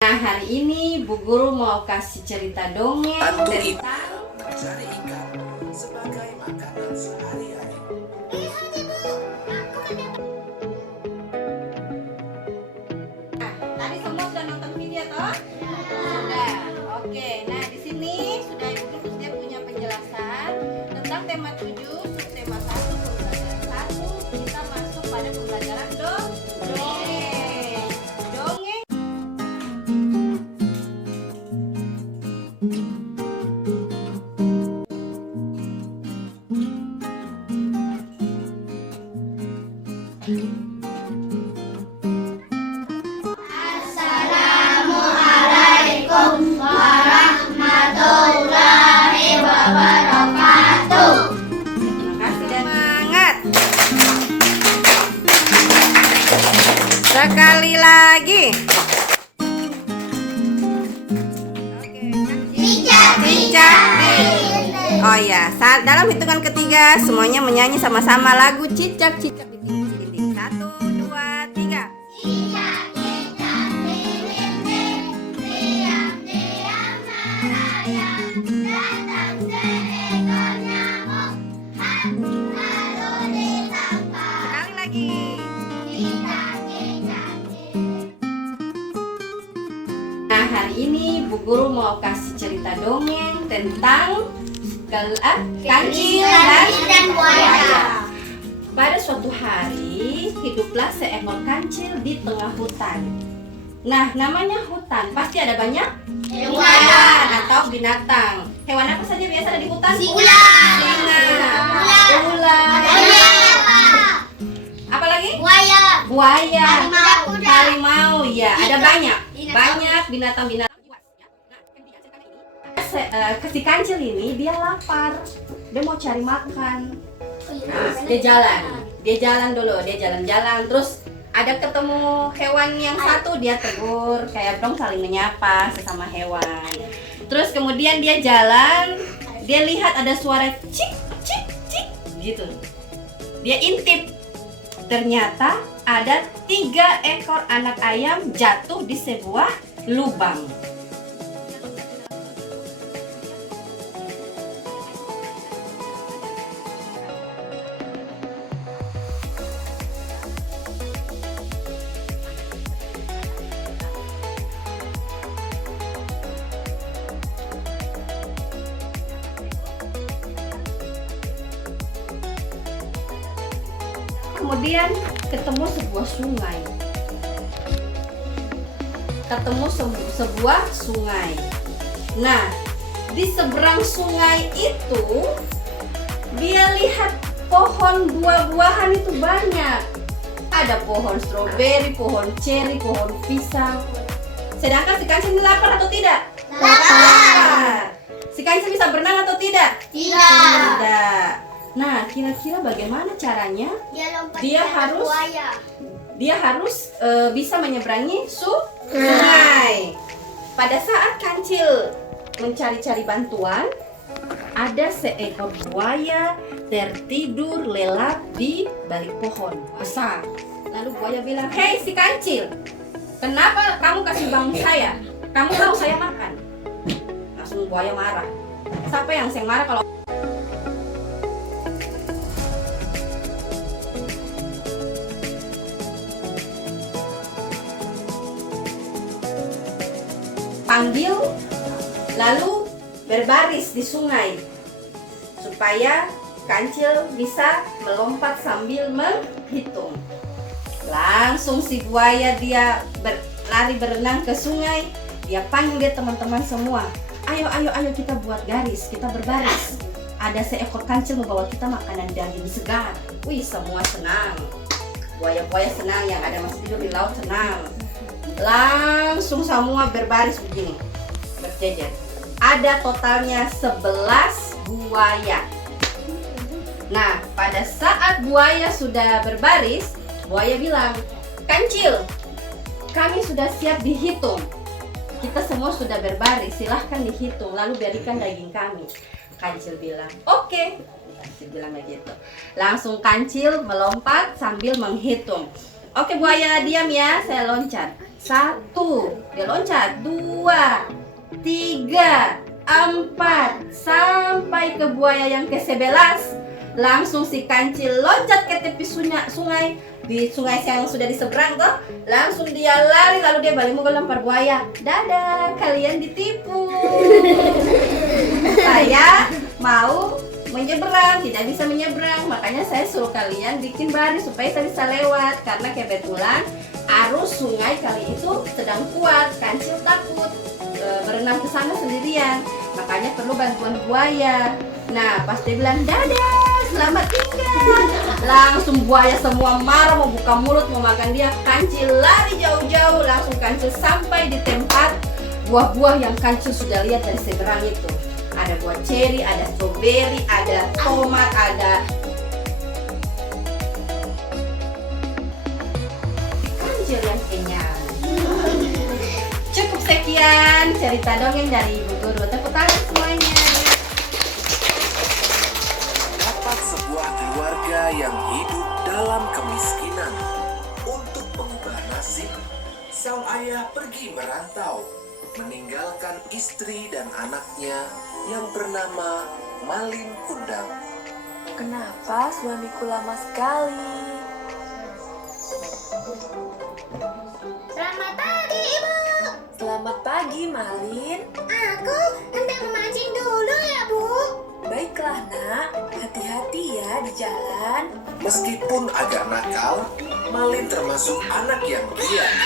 Nah, hari ini Bu Guru mau kasih cerita dongeng tentang mencari ikan sebagai makanan sehari-hari. Nah, tadi semua sudah nonton video toh? Sudah. Oke, nah di sini sudah Ibu Guru sudah punya penjelasan tentang tema 7, subtema 1, pembelajaran 1. Kita masuk pada pembelajaran dongeng. Dongeng. Assalamualaikum warahmatullahi wabarakatuh. Terima kasih dan semangat. Sekali lagi. Oke, cicak. Oh ya, saat dalam hitungan ketiga semuanya menyanyi sama-sama lagu cicak-cicak di dinding. 1, 2, 3. Sekali lagi. Nah, hari ini Bu Guru mau kasih cerita dongeng tentang kancil dan buaya. Pada suatu hari, hiduplah seekor kancil di tengah hutan. Nah, namanya hutan, pasti ada banyak hewan atau binatang. Hewan apa saja biasa ada di hutan? Singa, ular, apa lagi? Buaya, harimau, ya ada banyak binatang-binatang. Si kancil ini dia lapar, dia mau cari makan. Nah, dia jalan dulu, dia jalan-jalan, terus ada ketemu hewan yang satu, dia tegur, kayak dong saling menyapa sesama hewan. Terus kemudian dia jalan, dia lihat ada suara cik cik cik gitu. Dia intip, ternyata ada 3 ekor anak ayam jatuh di sebuah lubang. Kemudian ketemu sebuah sungai. Nah, di seberang sungai itu dia lihat pohon buah-buahan itu banyak. Ada pohon stroberi, pohon ceri, pohon pisang. Sedangkan si kancil ini lapar atau tidak? Lapar. Si kancil bisa berenang atau tidak? Tidak. Nah, kira-kira bagaimana caranya? Dia harus bisa menyeberangi sungai. Pada saat kancil mencari-cari bantuan, ada seekor buaya tertidur lelap di balik pohon besar. Lalu buaya bilang, "Hei si kancil, kenapa kamu kasih bangun saya? Kamu tahu saya makan." Langsung buaya marah. Siapa yang marah kalau panggil, lalu berbaris di sungai supaya kancil bisa melompat sambil menghitung. Langsung si buaya dia berlari berenang ke sungai. Dia panggil dia teman-teman semua, ayo kita buat garis, kita berbaris. Ada seekor kancil membawa kita makanan daging segar. Wih, semua senang. Buaya-buaya senang, yang ada masih tidur di laut senang. Langsung semua berbaris begini, berjejer. Ada totalnya 11 buaya. Nah, pada saat buaya sudah berbaris, buaya bilang, "Kancil, kami sudah siap dihitung. Kita semua sudah berbaris, silahkan dihitung, lalu berikan daging kami." Kancil bilang, "Oke." Kancil bilang begitu. Langsung kancil melompat sambil menghitung. Oke, buaya diam ya, saya loncat. 1, dia loncat. 2, 3, 4, sampai ke buaya yang ke-11. Langsung si kancil loncat ke tepi sungai. Di sungai yang sudah di seberang tuh. Langsung dia lari, lalu dia balik mau lempar buaya. Dadah, kalian ditipu. Saya mau menyeberang, tidak bisa menyeberang, makanya saya suruh kalian bikin baris supaya saya bisa lewat. Karena kebetulan arus sungai kali itu sedang kuat, kancil takut berenang ke sana sendirian, makanya perlu bantuan buaya. Nah, pas dia bilang dadah, selamat tinggal, langsung buaya semua marah mau buka mulut mau makan dia. Kancil lari jauh-jauh, langsung kancil sampai di tempat buah-buah yang kancil sudah lihat dari seberang itu. Ada buah ceri, ada stroberi, ada tomat, ada kancil yang kenyang. Cukup sekian cerita dongeng dari Ibu Guru. Tepuk tangan semuanya. Terdapat sebuah keluarga yang hidup dalam kemiskinan. Untuk mengubah nasib, sang ayah pergi merantau, meninggalkan istri dan anaknya yang bernama Malin Kundang. Kenapa suamiku lama sekali? Selamat pagi, Ibu. Selamat pagi, Malin. Aku hendak memancing dulu ya, Bu. Baiklah, Nak. Hati-hati ya di jalan. Meskipun agak nakal, Malin termasuk anak yang giat.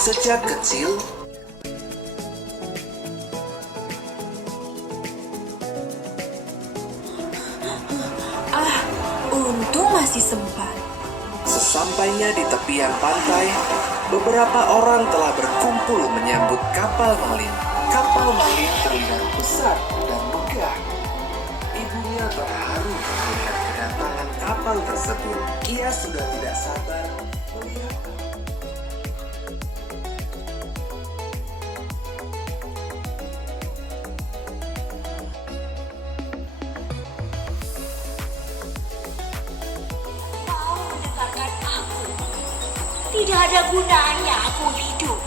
Sejak kecil, Untung masih sempat. sesampainya di tepian pantai, beberapa orang telah berkumpul menyambut kapal Malin. Kapal Malin terlihat besar dan megah. Ibunya terharu melihat kedatangan kapal tersebut. Ia sudah tidak sabar melihat. Mau mendengarkan aku? Tidak ada gunanya aku hidup.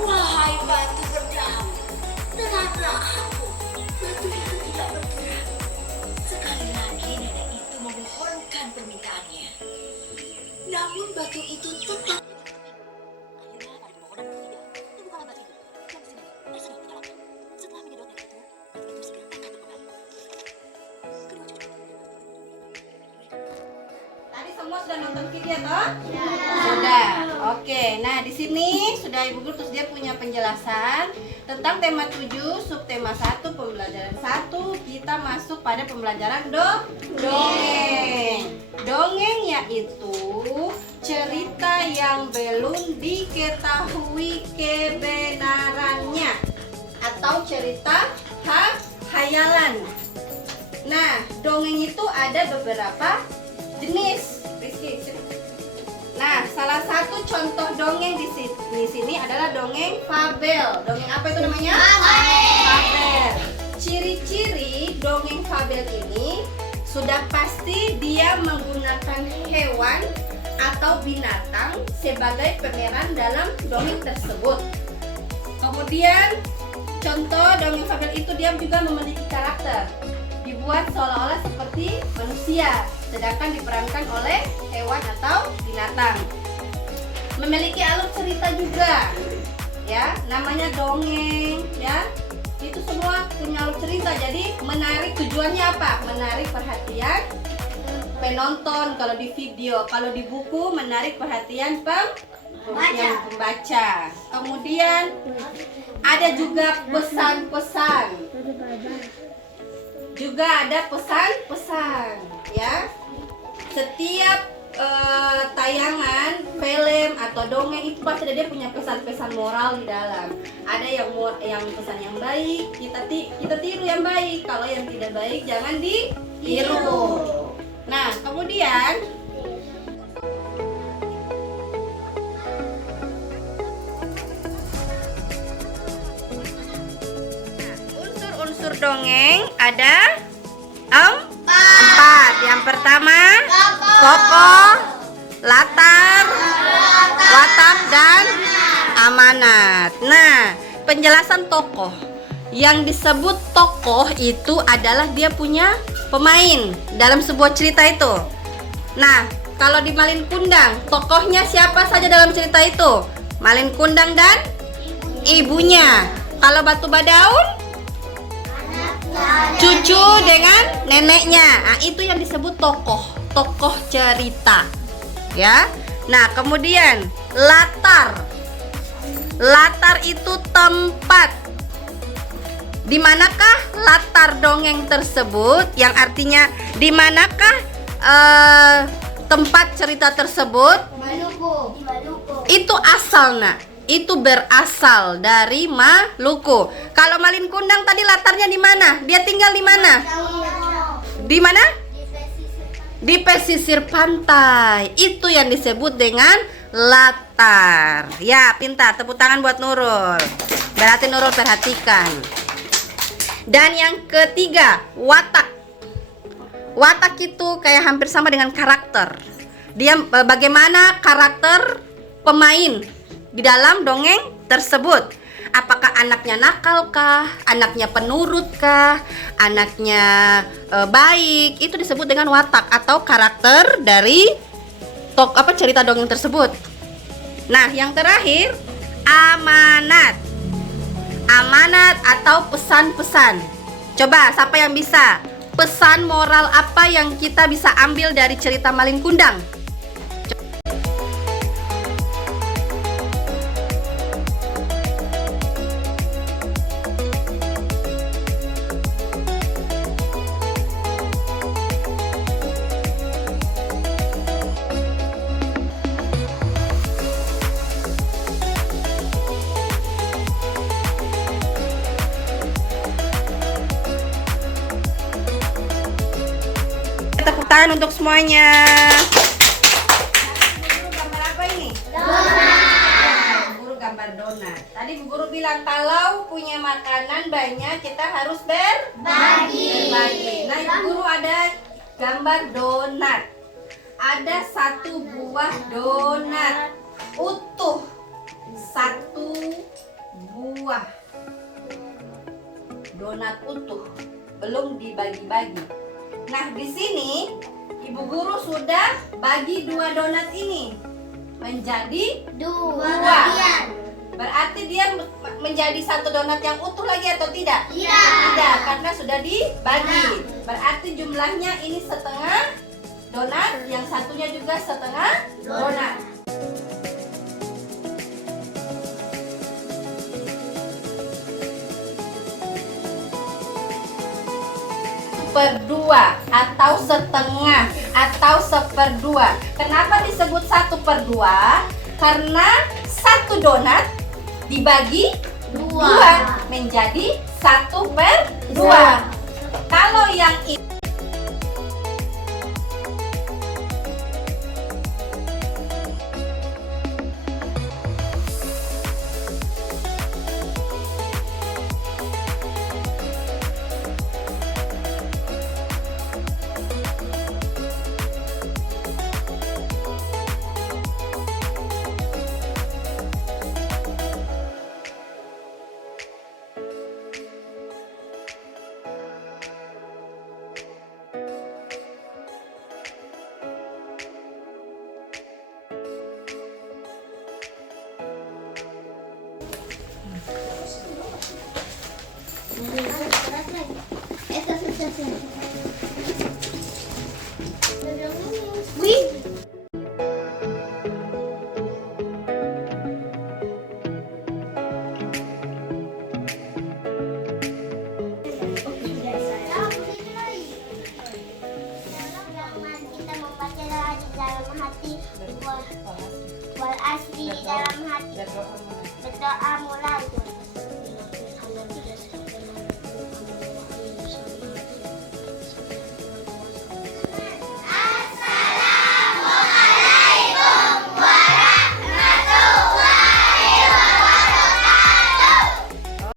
Wahai batu berdaulat, dengarlah aku. Batu itu tidak bergerak. Sekali lagi nenek itu memohonkan permintaannya. Namun batu itu tetap. Akhirnya pada permohonan ketiga, dibukalah batu itu. Yang sini, tersedot di dalam. Setelah menyedot nenek itu, batu itu segera terkabur kembali. Kedua cucu. Tadi semua sudah nonton video toh? Sudah. Oke. Nah, di sini sudah Ibu Guru terus dia punya penjelasan tentang tema 7, subtema 1, pembelajaran 1. Kita masuk pada pembelajaran dongeng. Dongeng yaitu cerita yang belum diketahui kebenarannya atau cerita khayalan. Nah, dongeng itu ada beberapa jenis. Rizky, sini. Nah, salah satu contoh dongeng di sini adalah dongeng fabel. Dongeng apa itu namanya? Fabel. Ciri-ciri dongeng fabel ini sudah pasti dia menggunakan hewan atau binatang sebagai pemeran dalam dongeng tersebut. Kemudian contoh dongeng fabel itu dia juga memiliki karakter. Dibuat seolah-olah seperti manusia, sedangkan diperankan oleh hewan atau binatang. Memiliki alur cerita juga, ya, namanya dongeng, ya. Itu semua punya alur cerita, jadi menarik. Tujuannya apa? Menarik perhatian penonton kalau di video, kalau di buku menarik perhatian pembaca. Kemudian ada juga pesan-pesan. Juga ada pesan-pesan, ya. Setiap tayangan film atau dongeng itu pasti dia punya pesan-pesan moral di dalam. Ada yang pesan yang baik, kita tiru yang baik. Kalau yang tidak baik jangan ditiru. Nah, kemudian unsur-unsur dongeng dongeng ada empat. Yang pertama tokoh, latar, watak, dan amanat. Nah, penjelasan tokoh. Yang disebut tokoh itu adalah dia punya pemain dalam sebuah cerita itu. Nah, kalau di Malin Kundang, tokohnya siapa saja dalam cerita itu? Malin Kundang dan ibunya. Kalau Batu Badaun, cucu dengan neneknya. Nah, itu yang disebut tokoh cerita. Ya. Nah, kemudian latar. Latar itu tempat. Di manakah latar dongeng tersebut? Yang artinya di manakah tempat cerita tersebut? Maluku. Itu asalnya. Itu berasal dari Maluku. Kalau Malin Kundang tadi latarnya di mana? Dia tinggal di mana? Di mana? Di pesisir pantai. Itu yang disebut dengan latar. Ya, pintar. Tepuk tangan buat Nurul. Berarti Nurul perhatikan. Dan yang ketiga, watak. Watak itu kayak hampir sama dengan karakter. Dia bagaimana karakter pemain di dalam dongeng tersebut. Apakah anaknya nakal kah? Anaknya penurut kah? Anaknya baik? Itu disebut dengan watak atau karakter dari cerita dongeng tersebut. Nah, yang terakhir, amanat. Amanat atau pesan-pesan. Coba siapa yang bisa? Pesan moral apa yang kita bisa ambil dari cerita Malin Kundang? Tepuk tangan untuk semuanya. Bu Guru gambar apa ini? Donat. Bu Guru gambar donat. Tadi Bu Guru bilang kalau punya makanan banyak kita harus berbagi. Nah, Ibu Guru ada gambar donat. Ada satu buah donat utuh. Satu buah donat utuh, belum dibagi-bagi. Nah, di sini Ibu Guru sudah bagi dua donat ini menjadi dua bagian. Berarti dia menjadi satu donat yang utuh lagi atau tidak? Tidak, karena sudah dibagi. Berarti jumlahnya ini setengah donat, yang satunya juga setengah donat. Perdua atau setengah atau seperdua. Kenapa disebut 1/2? Karena satu donat dibagi dua menjadi 1/2. Kalau yang ini Esta sensación.